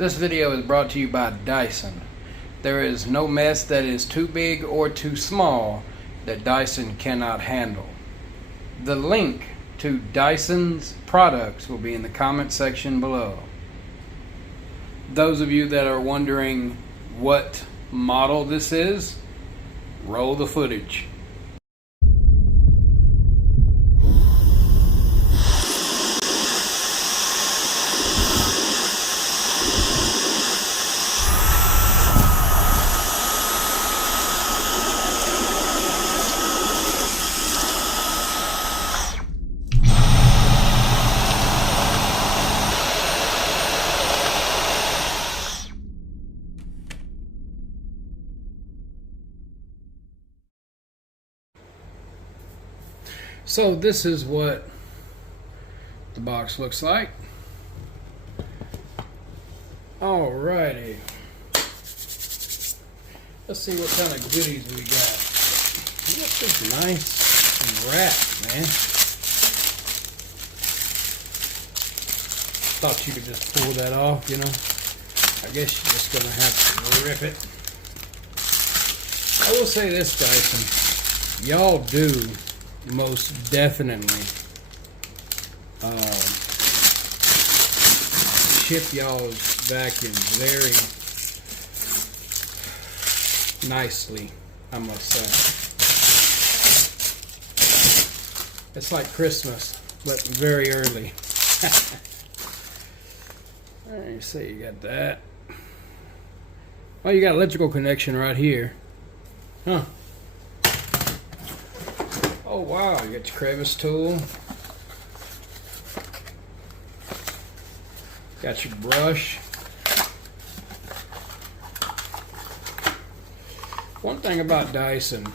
This video is brought to you by Dyson. There is no mess that is too big or too small that Dyson cannot handle. The link to Dyson's products will be in the comment section below. Those of you that are wondering what model this is, roll the footage. So this is what the box looks like. Alrighty. Let's see what kind of goodies we got. We got this nice wrap, man. Thought you could just pull that off, you know. I guess you're just gonna have to rip it. I will say this, Dyson. Y'all do most definitely ship y'all's vacuums very nicely, I must say. It's like Christmas, but very early. Alright, so you got that. Oh, you got electrical connection right here. Huh. Oh wow, you got your crevice tool. Got your brush. One thing about Dyson,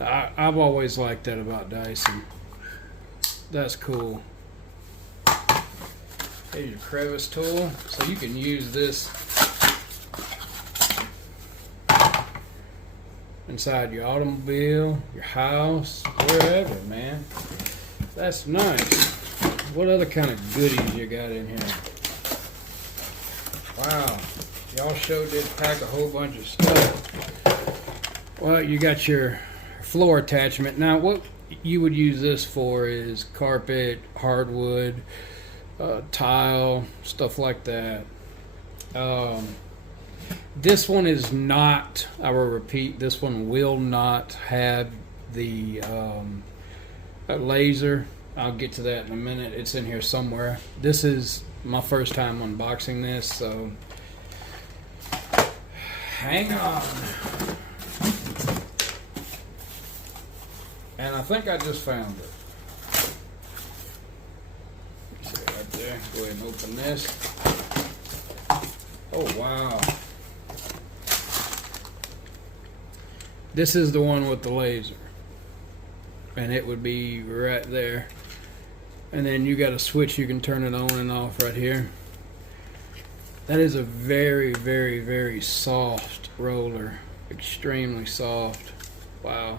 I've always liked that about Dyson. That's cool. Here's your crevice tool, so you can use this inside your automobile, your house, wherever, man. That's nice. What other kind of goodies you got in here? Wow. Y'all sure did pack a whole bunch of stuff. Well, you got your floor attachment. Now, what you would use this for is carpet, hardwood, tile, stuff like that. This one is not, I will repeat, this one will not have the laser. I'll get to that in a minute. It's in here somewhere. This is my first time unboxing this, so hang on. And I think I just found it. See it right there. Go ahead and open this. Oh, wow. This is the one with the laser, and it would be right there. And then you got a switch, you can turn it on and off right here. That is a very, very, very soft roller. Extremely soft. Wow.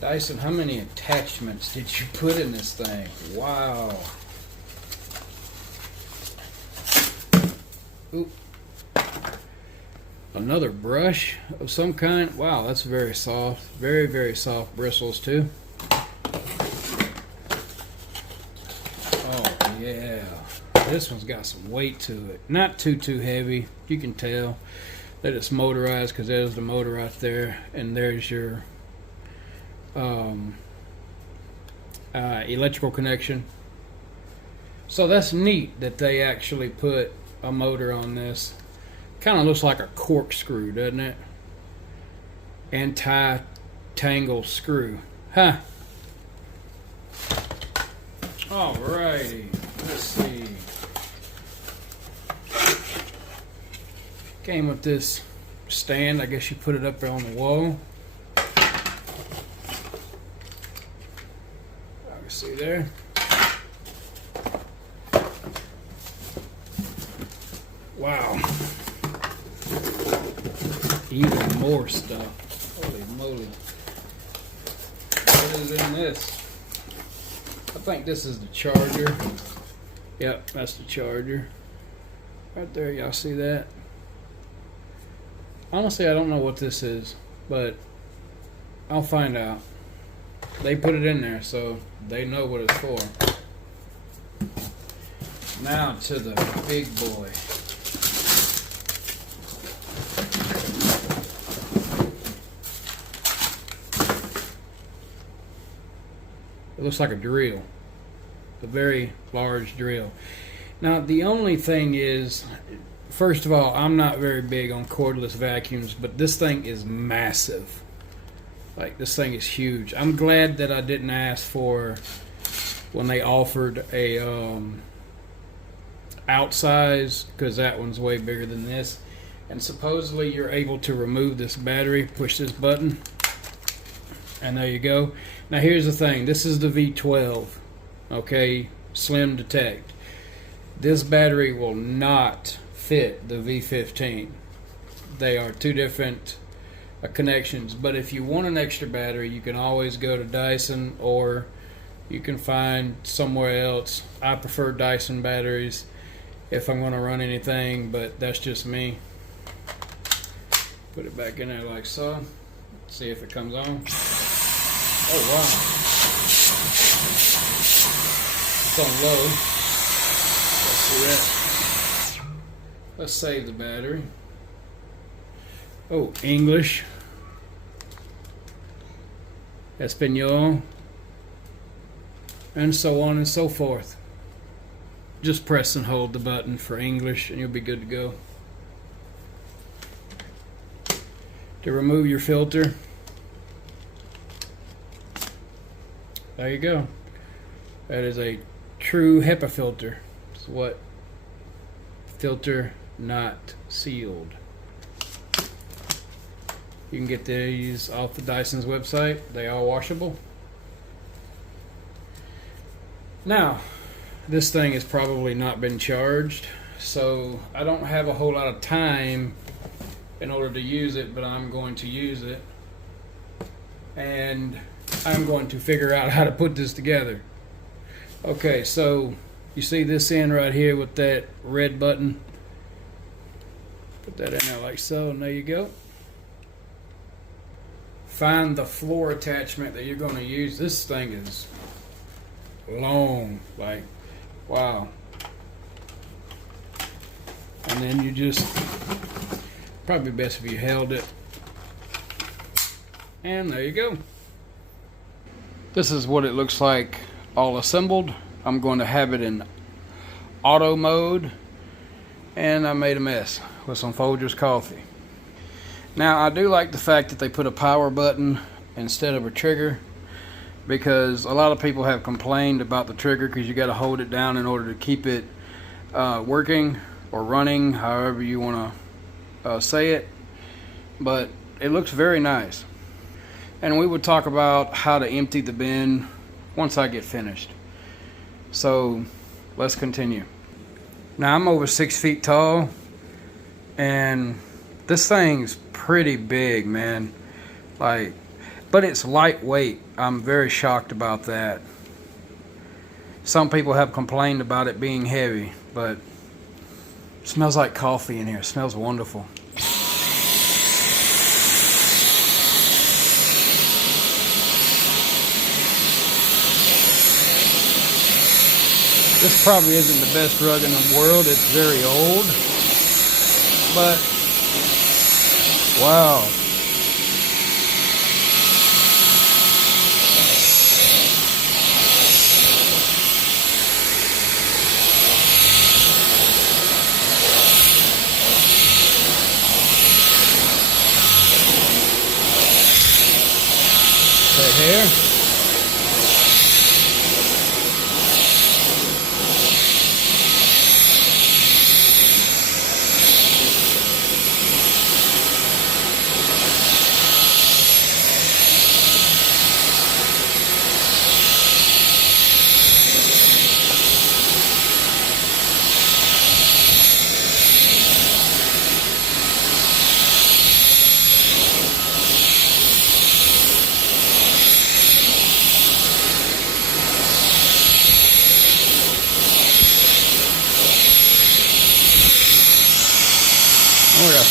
Dyson, how many attachments did you put in this thing? Wow. Oop. Another brush of some kind. Wow, that's very soft. Very, very soft bristles too. Oh yeah. This one's got some weight to it. Not too heavy. You can tell that it's motorized because there's the motor right there. And there's your electrical connection. So that's neat that they actually put a motor on this. Kind of looks like a corkscrew, doesn't it? Anti-tangle screw. Huh. Alrighty. Let's see. Came with this stand. I guess you put it up there on the wall. I can see there. Wow. Even more stuff. Holy moly. What is in this? I think this is the charger. Yep, that's the charger. Right there, y'all see that? Honestly, I don't know what this is, but I'll find out. They put it in there, so they know what it's for. Now to the big boy. It looks like a drill, a very large drill. Now the only thing is, first of all, I'm not very big on cordless vacuums, but this thing is massive. Like, this thing is huge. I'm glad that I didn't ask for, when they offered a outsize, because that one's way bigger than this. And supposedly you're able to remove this battery, push this button, and there you go. Now here's the thing, this is the V12, okay, slim detect. This battery will not fit the V15. They are two different connections, but if you want an extra battery, you can always go to Dyson, or you can find somewhere else. I prefer Dyson batteries if I'm going to run anything, but that's just me. Put it back in there like so. See if it comes on. Oh wow, it's on low. Let's see that. Let's save the battery. Oh, English, Espanol, and so on and so forth. Just press and hold the button for English and you'll be good to go. To remove your filter, there you go. That is a true HEPA filter. It's what? Filter not sealed. You can get these off the Dyson's website. They are washable. Now, this thing has probably not been charged, so I don't have a whole lot of time in order to use it, but I'm going to use it. And I'm going to figure out how to put this together. Okay, so you see this end right here with that red button? Put that in there like so, and there you go. Find the floor attachment that you're going to use. This thing is long, like, wow. And then you just, probably best if you held it. And there you go. This is what it looks like all assembled. I'm going to have it in auto mode. And I made a mess with some Folgers coffee. Now, I do like the fact that they put a power button instead of a trigger, because a lot of people have complained about the trigger because you got to hold it down in order to keep it working or running, however you want to say it. But it looks very nice. And we would talk about how to empty the bin once I get finished. So let's continue. Now, I'm over 6 feet tall, and this thing's pretty big, man. Like, but it's lightweight. I'm very shocked about that. Some people have complained about it being heavy, but it smells like coffee in here. It smells wonderful. This probably isn't the best rug in the world. It's very old, but wow. The hair.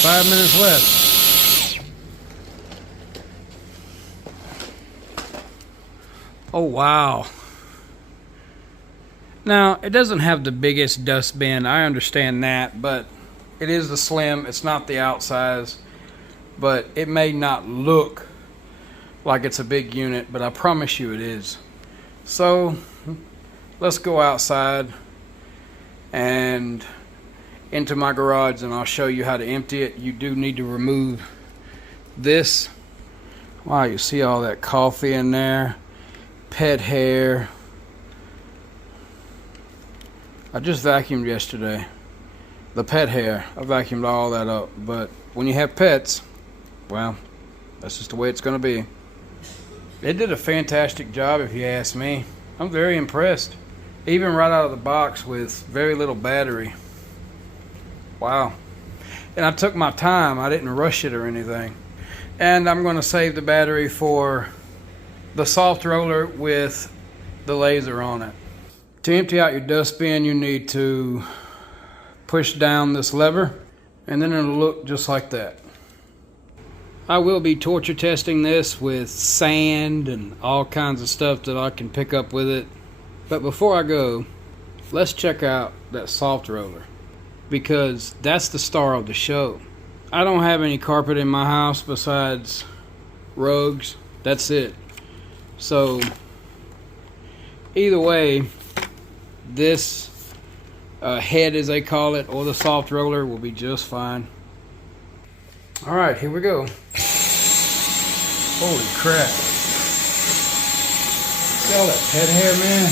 5 minutes left. Oh, wow. Now, it doesn't have the biggest dust bin, I understand that, but it is the slim, it's not the outsize, but it may not look like it's a big unit, but I promise you it is. So, let's go outside and into my garage and I'll show you how to empty it. You do need to remove this. Wow, you see all that coffee in there, pet hair. I just vacuumed yesterday. The pet hair, I vacuumed all that up. But when you have pets, well, that's just the way it's gonna be. It did a fantastic job if you ask me. I'm very impressed. Even right out of the box with very little battery. Wow. And I took my time, I didn't rush it or anything. And I'm gonna save the battery for the soft roller with the laser on it. To empty out your dustbin, you need to push down this lever, and then it'll look just like that. I will be torture testing this with sand and all kinds of stuff that I can pick up with it. But before I go, let's check out that soft roller, because that's the star of the show. I don't have any carpet in my house besides rugs. That's it. So either way, this head, as they call it, or the soft roller will be just fine. All right, here we go. Holy crap. See all that pet hair, man?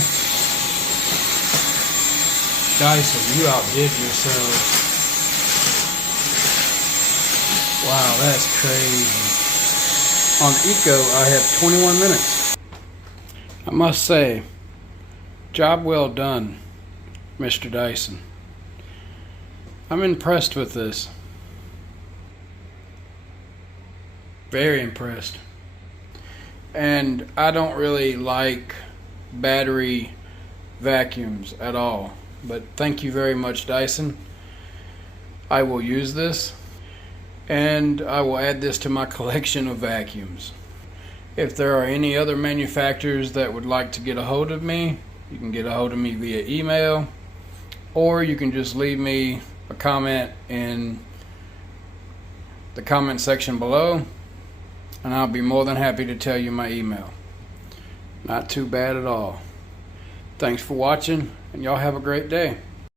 Dyson, you outdid yourselves. Wow, that's crazy. On Eco, I have 21 minutes. I must say, job well done, Mr. Dyson. I'm impressed with this. Very impressed. And I don't really like battery vacuums at all. But thank you very much, Dyson. I will use this. And I will add this to my collection of vacuums. If there are any other manufacturers that would like to get a hold of me, you can get a hold of me via email, or you can just leave me a comment in the comment section below, and I'll be more than happy to tell you my email. Not too bad at all. Thanks for watching, and y'all have a great day.